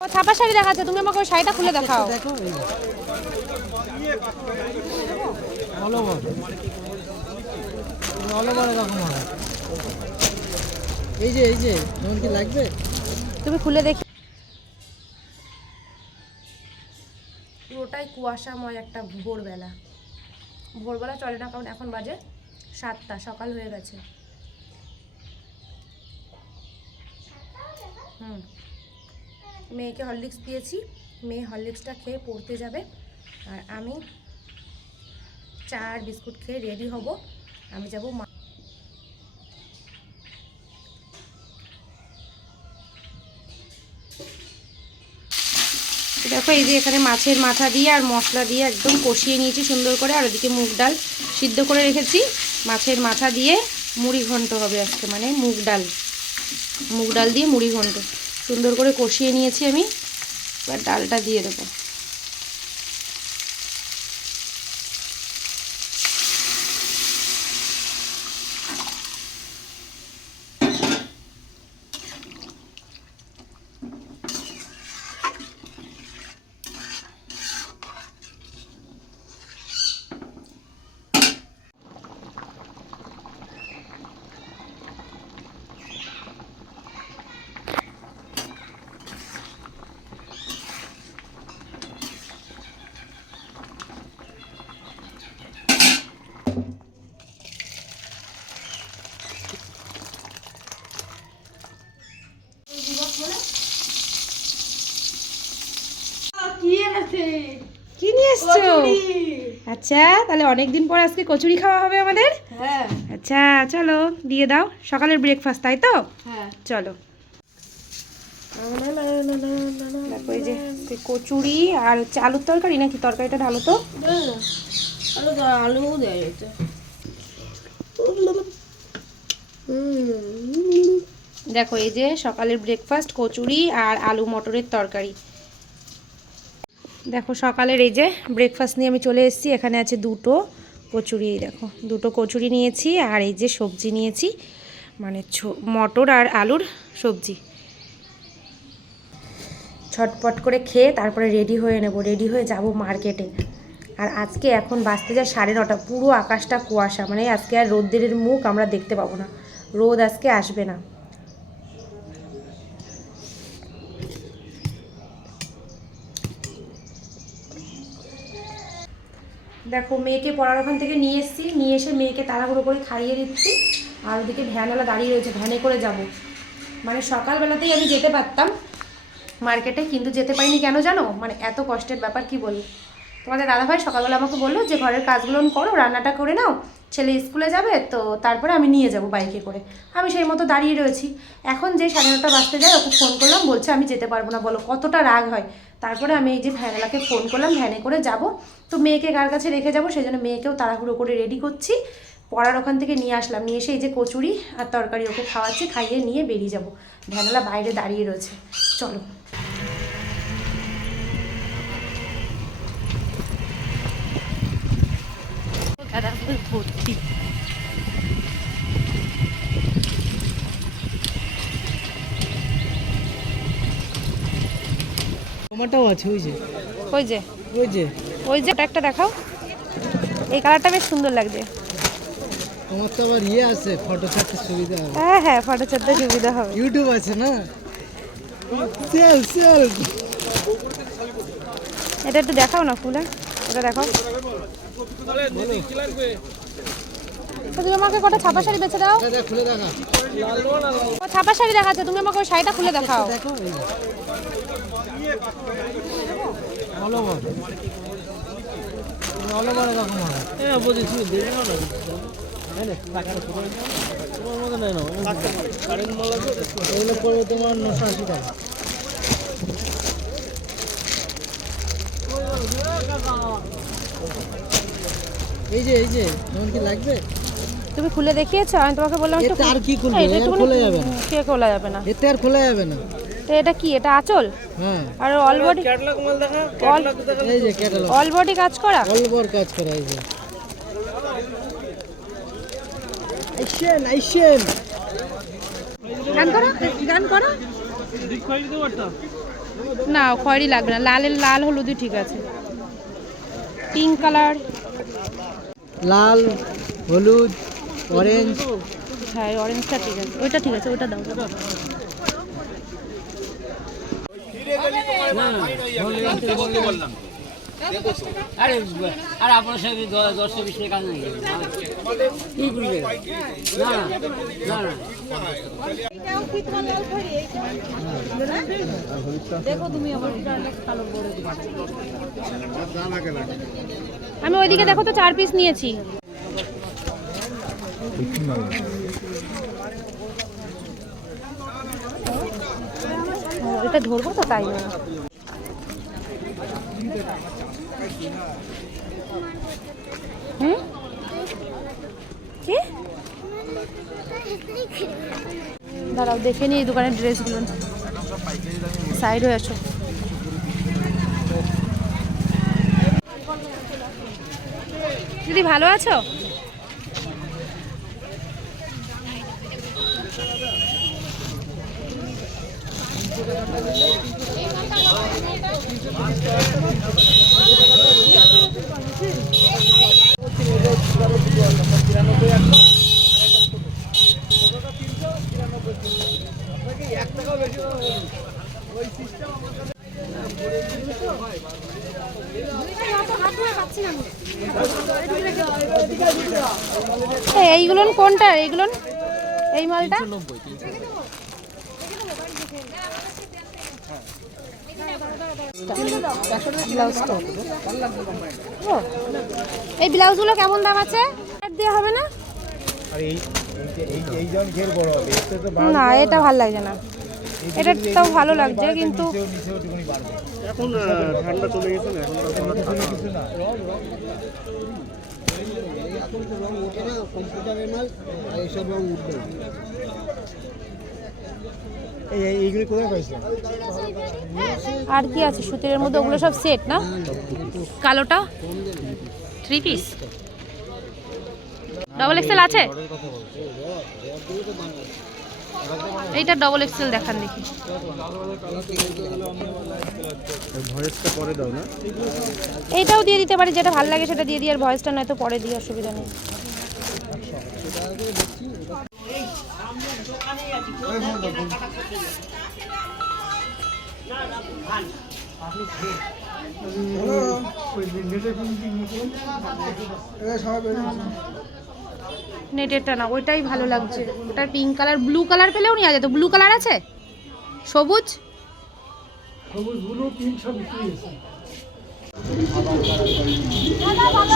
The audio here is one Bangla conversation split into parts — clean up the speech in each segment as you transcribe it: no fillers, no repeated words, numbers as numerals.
ছাপা শাড়ি দেখাচ্ছে, তুমি আমাকে ওই শাড়িটা খুলে দেখাও। দেখো অল ওভার এরকম হবে। এই যে তোমার কি লাগবে? তুমি খুলে দেখি। পুরোটাই কুয়াশাময় একটা ভোরবেলা। ভোরবেলা চলে না, কারণ এখন বাজে 7টা, সকাল হয়ে গেছে। মেয়েকে হরলিক্স দিয়েছি, মেয়ে হরলিক্সটা খেয়ে পড়তে যাবে, আর আমি চা আর বিস্কুট খেয়ে রেডি হব। আমি যাব দেখো, এই যে এখানে মাছের মাথা দিয়ে আর মশলা দিয়ে একদম কষিয়ে নিয়েছি সুন্দর করে, আর ওদিকে মুগ ডাল সিদ্ধ করে রেখেছি। মাছের মাথা দিয়ে মুড়ি ঘন্ট হবে আজকে, মানে মুগ ডাল দিয়ে মুড়ি ঘন্ট সুন্দর করে কষিয়ে নিয়েছি আমি। এবার ডালটা দিয়ে দেবো। কি নিয়ে এসছো? আচ্ছা, তাহলে অনেকদিন পর আজকে কচুরি খাওয়া হবে আমাদের। হ্যাঁ আচ্ছা চলো দিয়ে দাও, সকালের ব্রেকফাস্ট তাই তো? হ্যাঁ চলো। দেখো এই যে কচুরি আর হচ্ছে আলুর তরকারি, নাকি তরকারিটা ঢালো তো। আলু দেয়। দেখো এই যে সকালের ব্রেকফাস্ট, কচুরি আর আলু মটরের তরকারি। দেখো সকালের এই যে ব্রেকফাস্ট নিয়ে আমি চলে এসেছি। এখানে আছে দুটো কচুরি, দেখো দুটো কচুরি নিয়েছি, আর এই যে সবজি নিয়েছি, মানে মটর আর আলুর সবজি। ছটপট করে খেয়ে তারপরে রেডি হয়ে নেব, রেডি হয়ে যাব মার্কেটে। আর আজকে এখন বাজতে যায় 9:30, পুরো আকাশটা কুয়াশা, মানে আজকে আর রোদ্রের মুখ আমরা দেখতে পাবো না, রোদ আজকে আসবে না। দেখো মেয়েকে পড়ার ওখান থেকে নিয়ে এসেছি, নিয়ে এসে মেয়েকে তাড়াহুড়ো করে খাইয়ে দিচ্ছি, আর ওদিকে ভ্যানওয়ালা দাঁড়িয়ে রয়েছে, ভ্যানে করে যাব। মানে সকালবেলাতেই আমি যেতে পারতাম মার্কেটে, কিন্তু যেতে পারিনি কেন জানো? মানে এত কষ্টের ব্যাপার, কি বলি। তোমাদের দাদাভাই সকালবেলা আমাকে বললো যে ঘরের কাজগুলো করো, রান্নাটা করে নাও, ছেলে স্কুলে যাবে তো, তারপরে আমি নিয়ে যাব বাইকে করে। আমি সেই মতো দাঁড়িয়ে রয়েছি। এখন যে 9:30 বাজতে যায়, ওকে ফোন করলাম, বলছে আমি যেতে পারবো না। বলো কতটা রাগ হয়। তারপরে আমি এই যে ভ্যানওয়ালাকে ফোন করলাম, ভ্যানে করে যাব, তো মেয়েকে কার কাছে রেখে যাব, সেই জন্য মেয়েকেও তাড়াহুড়ো করে রেডি করছি। পড়ার ওখান থেকে নিয়ে আসলাম, নিয়ে এসে এই যে কচুরি আর তরকারি ওকে খাওয়াচ্ছি, খাইয়ে নিয়ে বেরিয়ে যাব। ভ্যানওয়ালা বাইরে দাঁড়িয়ে রয়েছে, চলো। ভর্তি টমেটোও আছে। ওই যে ওই যে ওই যে ওই যে একটা দেখাও, এই কালারটা বেশ সুন্দর লাগছে। তোমার তো আবার ইয়ে আছে, ফটো ছাড়তে সুবিধা হবে। হ্যাঁ হ্যাঁ, ফটো ছাড়তে সুবিধা হবে। ইউটিউব আছে না, সেল এটা একটু দেখাও না ফুলে, এটা দেখাও। তুমি আমাকে কটা ছাপা শাড়ি বেছে দাও। খুলে দেখা। ছাপা শাড়ি দেখাচ্ছে, তুমি আমাকে ওই শাড়িটা খুলে দেখাও। দেখো অল ওভার এরকম হবে। হ্যাঁ বুঝেছি, দেখে নাও না। এগুলো পড়বে তোমার 980 টাকা। এই যে তোমার কি লাগবে? তুমি খুলে দেখিয়েছো, আমি তোমাকে বললাম এতে আর কি খুলবে? এর খোলা যাবে না। কে খোলা যাবে না? এতে আর খোলা যাবে না। তো এটা কি? এটা আঁচল? হ্যাঁ। আর অল বডি ক্যাটালগ মাল দেখা, ক্যাটালগ দেখা। এই যে ক্যাটালগ, অল বডি কাজ করা, অল ওভার কাজ করা। এই যে আইশেন গান করো, গান করো। দেখাই দিতে পারতা। না খয়েরি লাগবে না, লাল হলুদই ঠিক আছে। পিঙ্ক কালার, লাল, হলুদ, অরেঞ্জ। হ্যাঁ অরেঞ্জটা ঠিক আছে, ওইটা ঠিক আছে, ওইটা দাও। আরে আরে আপনার সাথে 10-20 টাকা নেই কি করবে না না না দেখো তুমি আমার আমি ওইদিকে দেখো তো 4 পিস নিয়েছি। এটা ধরবো তো তাই না। হুম কি দাঁড়াও দেখে নি এই দোকানের ড্রেসগুলো। সাইড হয়ে আসো। দিদি ভালো আছো? এইগুলো কোনটা? এইগুলো এই মালটা এই ব্লাউজগুলো কেমন দাম আছে? দেওয়া হবে না? না এটা ভালো লাগছে না, এটা তাও ভালো লাগছে কিন্তু এখন ঠান্ডা চলে গেছে না, এখন কিছু না। এখন তো রং ওঠে না, কম্পিউটারের মাল আর এইসব রং উঠবে। এইগুলি কোথায় পাইছে? আর কি আছে সুতির মধ্যে? ওগুলো সব সেট না? কালোটা 3 পিস ডবল এক্সেল আছে? এইটা ডবল এক্সেল দেখান দেখি। ভয়েসটা পরে দাও না? এইটাও দিয়ে দিতে পারি, যেটা ভালো লাগে সেটা দিয়ে দিই, আর ভয়েসটা নয়তো পরে দিই, অসুবিধা নেই। নেটেরটা না, ওইটাই ভালো লাগছে। ওটার পিঙ্ক কালার, ব্লু কালার পেলেও নিয়ে যেত। ব্লু কালার আছে, সবুজ,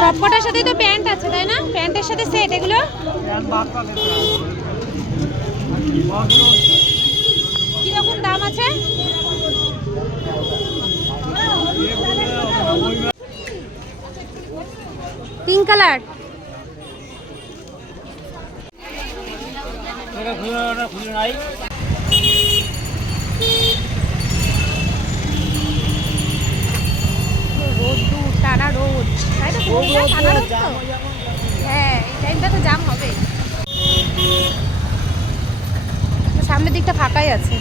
সবকটার সাথেই তো প্যান্ট আছে তাই না? প্যান্টের সাথে সেট এগুলো। কিরকম দাম আছে? পিঙ্ক কালার খুলে নাই রোদ, টানা রোদ, তাই তো? টানা রোদ তো, হ্যাঁ এই টাইমটা তো জাম হবে। সামনের দিকটা ফাঁকাই আছে।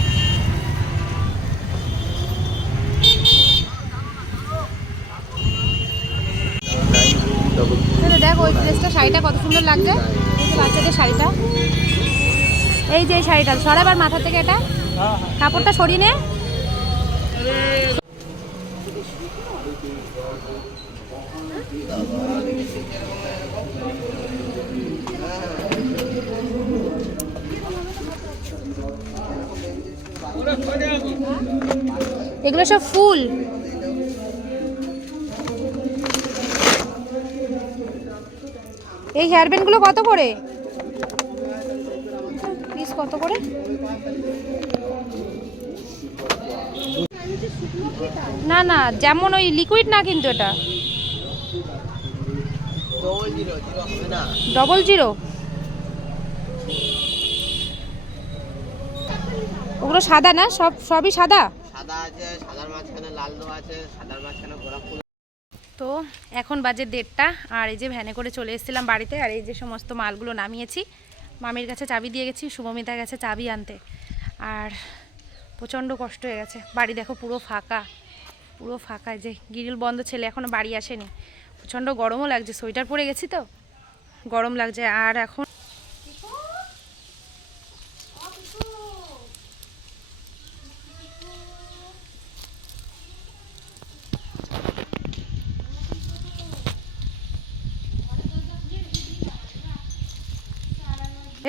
দেখ ওই ড্রেসটা, শাড়িটা কত সুন্দর লাগছে, বাচ্চাদের শাড়িটা। এই যে এই শাড়িটা সরাবার মাথা থেকে, এটা কাপড়টা সরিয়ে নে। এগুলো সব ফুল। এই হেয়ার ব্যান্ডগুলো কত করে পিস? কত করে? না না, যেমন ওই লিকুইড না কিন্তু, এটা 00 ওগুলো সাদা না? সবই সাদা। সাদা আছে, সাদার মাঝখানে লাল দেওয়া আছে, সাদার মাঝখানে গোলাপ ফুল। তো এখন বাজে 1:30, আর এই যে ভ্যানে করে চলে এসেছিলাম বাড়িতে, আর এই যে সমস্ত মালগুলো নামিয়েছি। মামির কাছে চাবি দিয়ে গেছি, শুভমিতার কাছে চাবি আনতে। আর প্রচণ্ড কষ্ট হয়ে গেছে। বাড়ি দেখো পুরো ফাঁকা, পুরো ফাঁকা। যে গ্রিল বন্ধ, ছেলে এখনও বাড়ি আসেনি। প্রচণ্ড গরমও লাগছে, সোয়েটার পরে গেছি তো গরম লাগছে। আর এখন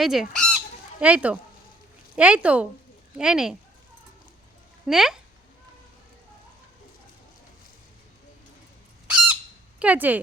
এই যে এই তো এই তো এই নে নে কে আছে?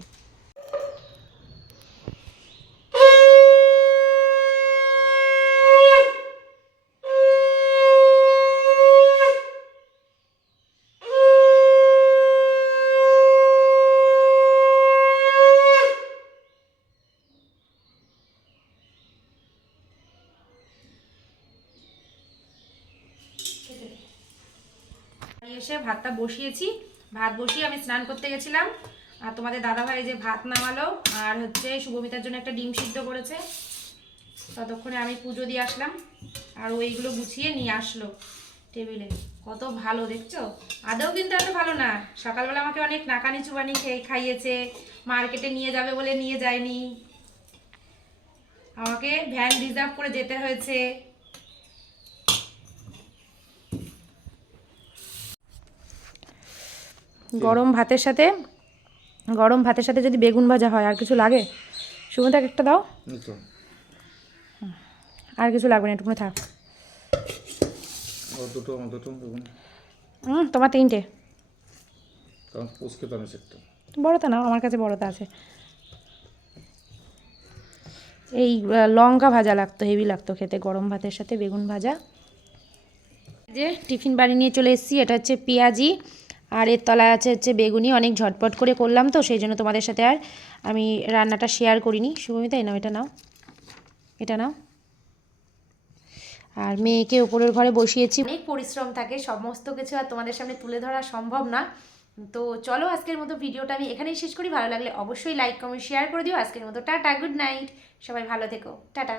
এসে ভাতটা বসিয়েছি, ভাত বসিয়ে আমি স্নান করতে গেছিলাম। আর তোমাদের দাদাভাই যে ভাত নামালো, আর হচ্ছে শুভমিতার জন্য একটা ডিম সিদ্ধ করেছে। ততক্ষণে আমি পুজো দিয়ে আসলাম, আর ওইগুলো গুছিয়ে নিয়ে আসলো টেবিলে। কত ভালো দেখছো, আদৌ কিন্তু এত ভালো না। সকালবেলা আমাকে অনেক নাকানি চুবানি খাইয়েছে, মার্কেটে নিয়ে যাবে বলে নিয়ে যায়নি, আমাকে ভ্যান রিজার্ভ করে যেতে হয়েছে। গরম ভাতের সাথে যদি বেগুন ভাজা হয়, আর কিছু লাগে? সুমিতাকে একটা দাও, আর কিছু লাগবে না, এটুকুনি থাক। তোমার 3টে, বড়টা নাও, আমার কাছে বড়টা আছে। এই লঙ্কা ভাজা লাগতো, হেভি লাগতো খেতে গরম ভাতের সাথে বেগুন ভাজা। যে টিফিন বাড়ি নিয়ে চলে এসেছি, এটা হচ্ছে পেঁয়াজি, আর এর তলায় আছে হচ্ছে বেগুনি। অনেক ঝটপট করে করলাম তো, সেই জন্য তোমাদের সাথে আর আমি রান্নাটা শেয়ার করিনি। শুভমিতা এই নাও, এটা নাও, এটা নাও। আর মেয়েকে উপরের ঘরে বসিয়েছি। অনেক পরিশ্রম থাকে, সমস্ত কিছু আর তোমাদের সামনে তুলে ধরা সম্ভব না। তো চলো আজকের মতো ভিডিওটা আমি এখানেই শেষ করি। ভালো লাগলে অবশ্যই লাইক কমেন্ট শেয়ার করে দিও। আজকের মতো টাটা, গুড নাইট, সবাই ভালো থেকো, টাটা।